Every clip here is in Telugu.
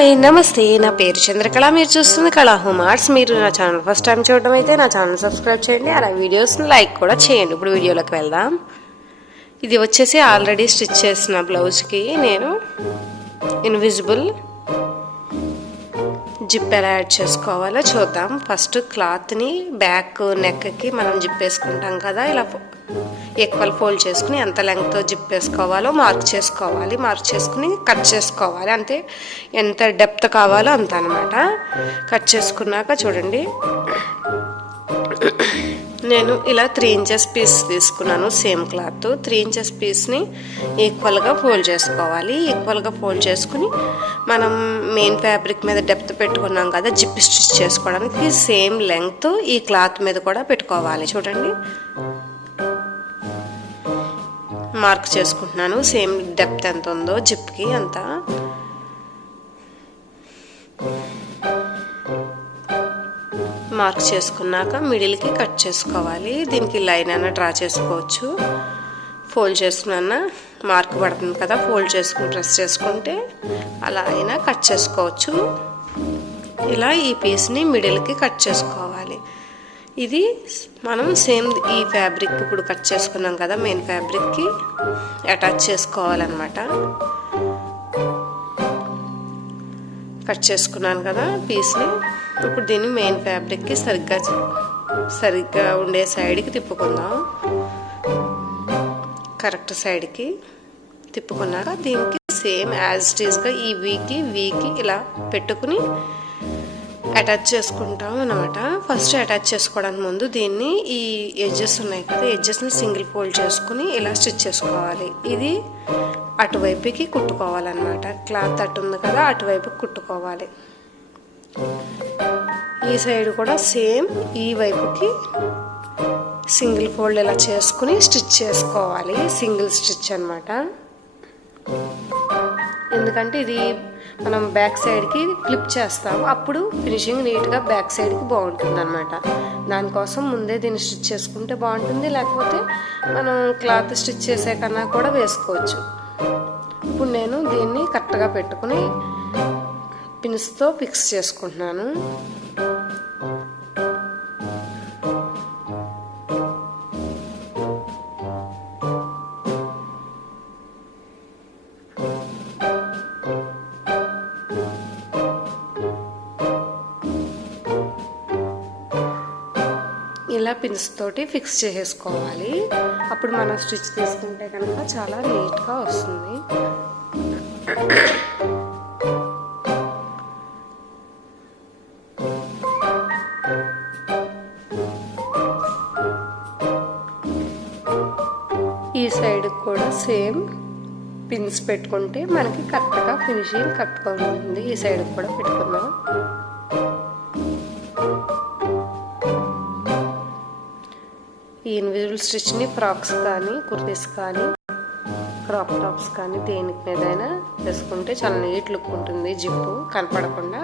హాయ్ నమస్తే, నా పేరు చంద్రకళ. మీరు చూస్తుంది కళా హోమ్ ఆర్ట్స్. మీరు నా ఛానల్ ఫస్ట్ టైం చూడడం అయితే నా ఛానల్ సబ్స్క్రైబ్ చేయండి, అలా వీడియోస్ని లైక్ కూడా చేయండి. ఇప్పుడు వీడియోలోకి వెళ్దాం. ఇది వచ్చేసి ఆల్రెడీ స్టిచ్ చేసిన బ్లౌజ్కి నేను ఇన్విజిబుల్ జిప్ ఎలా యాడ్ చేసుకోవాలో చూద్దాం. ఫస్ట్ క్లాత్ని బ్యాక్ నెక్కి మనం జిప్ వేసుకుంటాం కదా, ఇలా ఈక్వల్ ఫోల్డ్ చేసుకుని ఎంత లెంగ్త్తో జిప్ వేసుకోవాలో మార్క్ చేసుకోవాలి. మార్క్ చేసుకుని కట్ చేసుకోవాలి. అంటే ఎంత డెప్త్ కావాలో అంత అనమాట. కట్ చేసుకున్నాక చూడండి, నేను ఇలా 3 ఇంచెస్ పీస్ తీసుకున్నాను. సేమ్ క్లాత్ 3 ఇంచెస్ పీస్ని ఈక్వల్గా ఫోల్డ్ చేసుకోవాలి. ఈక్వల్గా ఫోల్డ్ చేసుకుని మనం మెయిన్ ఫ్యాబ్రిక్ మీద డెప్త్ పెట్టుకున్నాం కదా జిప్ స్టిచ్ చేసుకోవడానికి, సేమ్ లెంగ్త్ ఈ క్లాత్ మీద కూడా పెట్టుకోవాలి. చూడండి, మార్క్ చేసుకుంటున్నాను. సేమ్ డెప్త్ ఎంత ఉందో జిప్కి అంత. మార్క్ చేసుకున్నాక మిడిల్కి కట్ చేసుకోవాలి. దీనికి లైన్ అయినా డ్రా చేసుకోవచ్చు. ఫోల్డ్ చేసుకున్నా మార్క్ పడుతుంది కదా, ఫోల్డ్ చేసుకుని ప్రెస్ చేసుకుంటే అలా అయినా కట్ చేసుకోవచ్చు. ఇలా ఈ పీస్ని మిడిల్కి కట్ చేసుకోవాలి. ఇది మనం సేమ్ ఈ ఫ్యాబ్రిక్ ఇప్పుడు కట్ చేసుకున్నాం కదా మెయిన్ ఫ్యాబ్రిక్కి అటాచ్ చేసుకోవాలన్నమాట. కట్ చేసుకున్నాను కదా పీస్ని. ఇప్పుడు దీన్ని మెయిన్ ఫ్యాబ్రిక్కి సరిగ్గా ఉండే సైడ్కి తిప్పుకుందాం. కరెక్ట్ సైడ్కి తిప్పుకున్నాక దీనికి సేమ్ యాజ్ ఇట్ ఈస్గా ఈ వీకి ఇలా పెట్టుకుని అటాచ్ చేసుకుంటాం అన్నమాట. ఫస్ట్ అటాచ్ చేసుకోవడానికి ముందు దీన్ని ఈ ఎడ్జెస్ ఉన్నాయి కదా, ఎడ్జెస్ని సింగిల్ ఫోల్డ్ చేసుకుని ఇలా స్టిచ్ చేసుకోవాలి. ఇది అటువైపుకి కుట్టుకోవాలన్నమాట. క్లాత్ అటు ఉంది కదా, అటువైపుకి కుట్టుకోవాలి. ఈ సైడ్ కూడా సేమ్ ఈ వైపుకి సింగిల్ ఫోల్డ్ ఇలా చేసుకుని స్టిచ్ చేసుకోవాలి. సింగిల్ స్టిచ్ అన్నమాట. ఎందుకంటే ఇది మనం బ్యాక్ సైడ్కి ఫ్లిప్ చేస్తాం, అప్పుడు ఫినిషింగ్ నీట్గా బ్యాక్ సైడ్కి బాగుంటుంది అనమాట. దానికోసం ముందే దీన్ని స్టిచ్ చేసుకుంటే బాగుంటుంది, లేకపోతే మనం క్లాత్ స్టిచ్ చేసే కన్నా కూడా వేసుకోవచ్చు. ఇప్పుడు నేను దీన్ని కరెక్ట్గా పెట్టుకుని పిన్స్తో ఫిక్స్ చేసుకుంటున్నాను. ఇలా పిన్స్ తోటి ఫిక్స్ చేసుకోవాలి. అప్పుడు మనం స్టిచ్ తీసుకుంటే కనుక చాలా నీట్గా వస్తుంది. ఈ సైడ్ కూడా సేమ్ పిన్స్ పెట్టుకుంటే మనకి కరెక్ట్గా ఫినిషింగ్ కరెక్ట్గా ఉంటుంది. ఈ సైడ్ కూడా పెట్టుకుందాం. ఈ ఇన్విజిబుల్ స్టిచ్ని ఫ్రాక్స్ కానీ, కుర్తీస్ కానీ, క్రాప్ టాప్స్ కానీ దేనికి మీదైనా వేసుకుంటే చాలా నీట్ లుక్ ఉంటుంది. జిప్పు కనపడకుండా.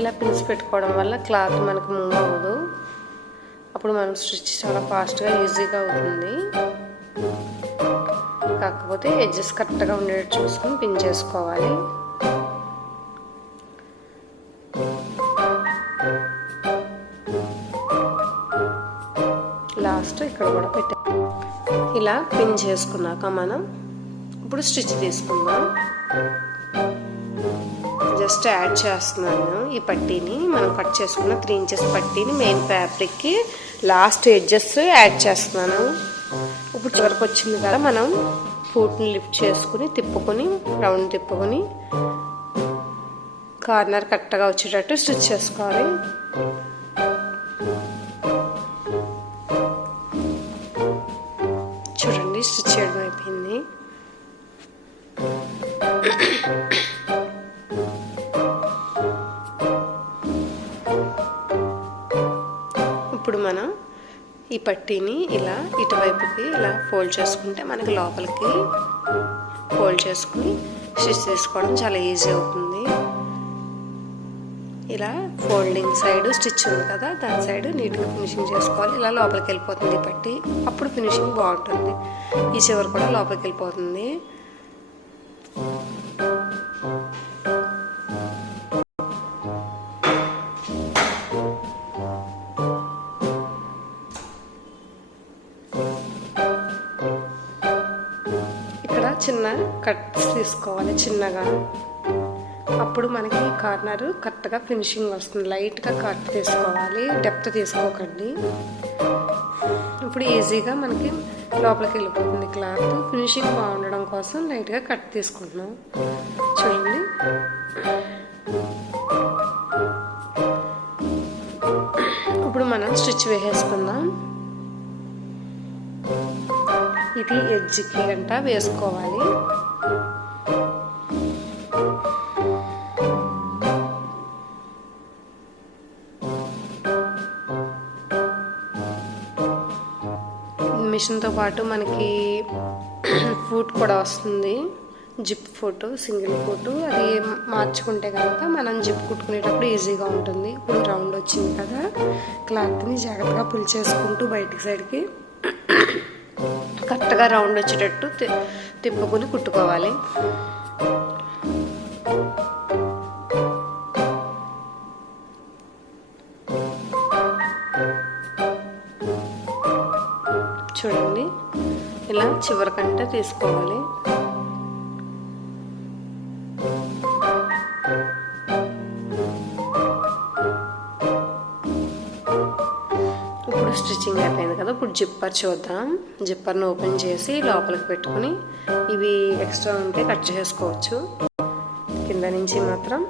ఇలా పిన్స్ పెట్టుకోవడం వల్ల క్లాత్ మనకు మూవ్ అవ్వదు. అప్పుడు మనం స్టిచ్ చాలా ఫాస్ట్గా ఈజీగా అవుతుంది. కాకపోతే ఎడ్జెస్ కరెక్ట్గా ఉండేటట్టు చూసుకొని పిన్ చేసుకోవాలి. లాస్ట్ ఇక్కడ కూడా పెట్టాం. ఇలా పిన్ చేసుకున్నాక మనం ఇప్పుడు స్టిచ్ తీసుకుందాం. జస్ట్ యాడ్ చేస్తున్నాను ఈ పట్టీని. మనం కట్ చేసుకున్న 3 ఇంచెస్ పట్టీని మెయిన్ ఫ్యాబ్రిక్కి లాస్ట్ ఎడ్జెస్ యాడ్ చేస్తున్నాను. ఇప్పుడు చివరికి వచ్చింది కదా, మనం ఫూట్ని లిఫ్ట్ చేసుకుని తిప్పుకొని రౌండ్ తిప్పుకొని కార్నర్ కరెక్ట్గా వచ్చేటట్టు స్టిచ్ చేసుకోవాలి. చూడండి, స్టిచ్ చేయడం అయిపోయింది. ఇప్పుడు మనం ఈ పట్టీని ఇలా ఇటువైపుకి ఇలా ఫోల్డ్ చేసుకుంటే మనకి లోపలికి ఫోల్డ్ చేసుకుని స్టిచ్ తీసుకోవడం చాలా ఈజీ అవుతుంది. ఇలా ఫోల్డింగ్ సైడ్ స్టిచ్ ఉంది కదా, దాని సైడ్ నీట్గా ఫినిషింగ్ చేసుకోవాలి. ఇలా లోపలికి వెళ్ళిపోతుంది పట్టి, అప్పుడు ఫినిషింగ్ బాగుంటుంది. ఈ చివరి కూడా లోపలికి వెళ్ళిపోతుంది. ఇక్కడ చిన్న కట్స్ తీసుకోవాలి చిన్నగా, అప్పుడు మనకి కార్నర్ కరెక్ట్గా ఫినిషింగ్ వస్తుంది. లైట్గా కట్ తీసుకోవాలి, డెప్త్ తీసుకోకండి. ఇప్పుడు ఈజీగా మనకి లోపలికి వెళ్ళిపోతుంది క్లాత్. ఫినిషింగ్ బాగుండడం కోసం లైట్గా కట్ తీసుకుంటున్నాం. చూడండి, ఇప్పుడు మనం స్టిచ్ వేసేసుకుందాం. ఇది ఎడ్జ్కి గంట వేసుకోవాలి. మిషన్తో పాటు మనకి ఫుట్ కూడా వస్తుంది, జిప్ ఫుట్, సింగిల్ ఫుట్. అది మార్చుకుంటే కనుక మనం జిప్ కుట్టుకునేటప్పుడు ఈజీగా ఉంటుంది. ఇప్పుడు రౌండ్ వచ్చింది కదా, క్లాత్ని జాగ్రత్తగా పుల్ చేసుకుంటూ బయటికి సైడ్కి కరెక్ట్గా రౌండ్ వచ్చేటట్టు తిప్పుకుని కుట్టుకోవాలి. చూడండి, ఇలా చివరికంటే తీసుకోవాలి. ఇప్పుడు స్టిచ్చింగ్ అయిపోయింది కదా, ఇప్పుడు జిప్పర్ చూద్దాం. జిప్పర్ని ఓపెన్ చేసి లోపలికి పెట్టుకుని ఇవి ఎక్స్ట్రా ఉంటే కట్ చేసుకోవచ్చు. కింద నుంచి మాత్రం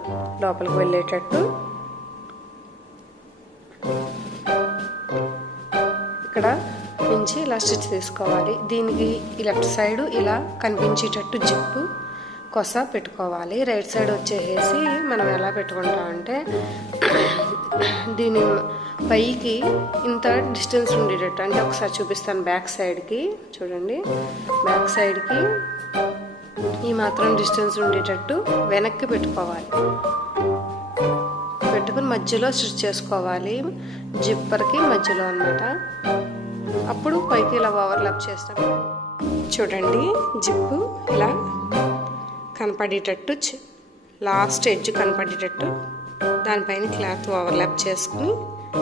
లోపలికి వెళ్ళేటట్టు ఇక్కడ నుంచి ఇలా స్టిచ్ తీసుకోవాలి. దీనికి ఈ లెఫ్ట్ సైడ్ ఇలా కనిపించేటట్టు జిప్పు కొస పెట్టుకోవాలి. రైట్ సైడ్ వచ్చేసి మనం ఎలా పెట్టుకుంటామంటే దీని పైకి ఇంత డిస్టెన్స్ ఉండేటట్టు, అంటే ఒకసారి చూపిస్తాను. బ్యాక్ సైడ్కి చూడండి, బ్యాక్ సైడ్కి ఈ మాత్రం డిస్టెన్స్ ఉండేటట్టు వెనక్కి పెట్టుకోవాలి. పెట్టుకుని మధ్యలో స్టిచ్ చేసుకోవాలి, జిప్పర్కి మధ్యలో అన్నమాట. అప్పుడు పైకి ఇలా ఓవర్లాప్ చేస్తాం. చూడండి, జిప్పు ఇలా కనపడేటట్టు, లాస్ట్ ఎడ్జ్ కనపడేటట్టు దానిపైన క్లాత్ ఓవర్లాప్ చేసుకుని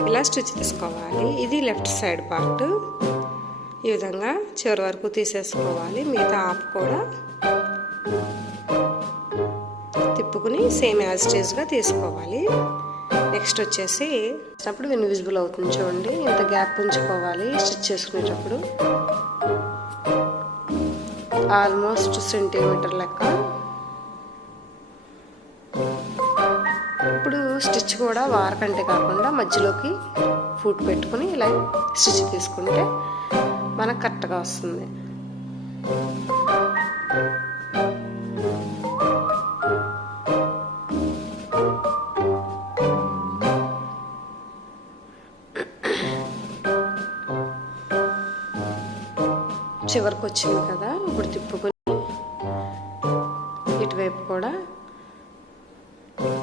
ఇలా స్టిచ్ తీసుకోవాలి. ఇది లెఫ్ట్ సైడ్ పార్ట్. ఈ విధంగా చివరి వరకు తీసేసుకోవాలి. మిగతా హాఫ్ కూడా తిప్పుకుని సేమ్ యాజ్ స్టేజ్గా తీసుకోవాలి. నెక్స్ట్ వచ్చేసి అప్పుడు ఇన్విజిబుల్ అవుతుంది. చూడండి, ఇంత గ్యాప్ ఉంచుకోవాలి స్టిచ్ చేసుకునేటప్పుడు, ఆల్మోస్ట్ సెంటీమీటర్ లెక్క. ఇప్పుడు స్టిచ్ కూడా వారకంటే కాకుండా మధ్యలోకి ఫుట్ పెట్టుకుని ఇలా స్టిచ్ తీసుకుంటే మనకు కరెక్ట్గా వస్తుంది. చివరికి వచ్చింది కదా, ఇప్పుడు తిప్పుకొని ఇటువైపు కూడా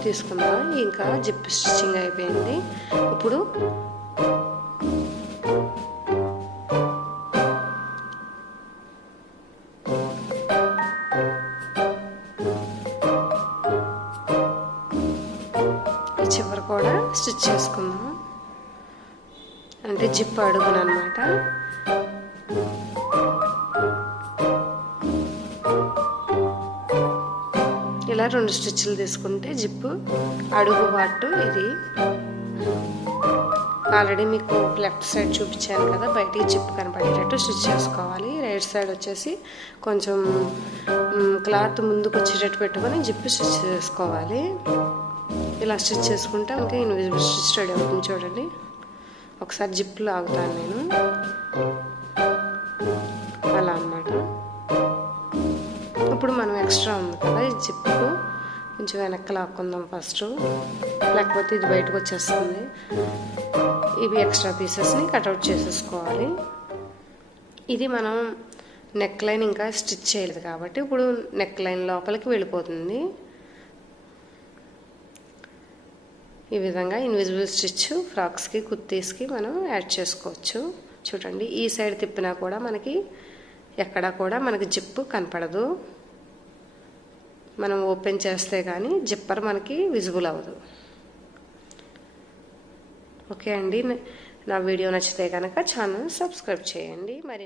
తీసుకుందాం. ఇంకా జిప్ స్టిచ్చింగ్ అయిపోయింది. ఇప్పుడు ఈ చివరి కూడా స్టిచ్ చేసుకుందాం, అంటే జిప్ అడుగును అన్నమాట. ఇలా 2 స్టిచ్లు తీసుకుంటే జిప్పు అడుగు పార్టు. ఇది ఆల్రెడీ మీకు లెఫ్ట్ సైడ్ చూపించాను కదా, బయటికి జిప్ కనపడేటట్టు స్టిచ్ చేసుకోవాలి. రైట్ సైడ్ వచ్చేసి కొంచెం క్లాత్ ముందుకు వచ్చేటట్టు పెట్టుకొని జిప్ స్టిచ్ చేసుకోవాలి. ఇలా స్టిచ్ చేసుకుంటే ఇంకా ఇన్విజిబుల్ స్టిచ్ రెడీ అవుతుంది. చూడండి, ఒకసారి జిప్ లాగుతాను నేను, అలా అన్నమాట. ఇప్పుడు మనం ఎక్స్ట్రా ఉంది కదా ఈ జిప్పు కొంచెం వెనక్కి లాక్కుందాం ఫస్ట్, లేకపోతే ఇది బయటకు వచ్చేస్తుంది. ఇవి ఎక్స్ట్రా పీసెస్ని కట్అవుట్ చేసేసుకోవాలి. ఇది మనం నెక్ లైన్ ఇంకా స్టిచ్ చేయలేదు కాబట్టి ఇప్పుడు నెక్ లైన్ లోపలికి వెళ్ళిపోతుంది. ఈ విధంగా ఇన్విజిబుల్ స్టిచ్ ఫ్రాక్స్కి కుర్తీస్కి మనం యాడ్ చేసుకోవచ్చు. చూడండి, ఈ సైడ్ తిప్పినా కూడా మనకి ఎక్కడా కూడా మనకి జిప్పు కనపడదు. మనం ఓపెన్ చేస్తే కానీ జిప్పర్ మనకి విజిబుల్ అవ్వదు. ఓకే అండి, నా వీడియో నచ్చితే కనుక ఛానల్ సబ్స్క్రైబ్ చేయండి. మరి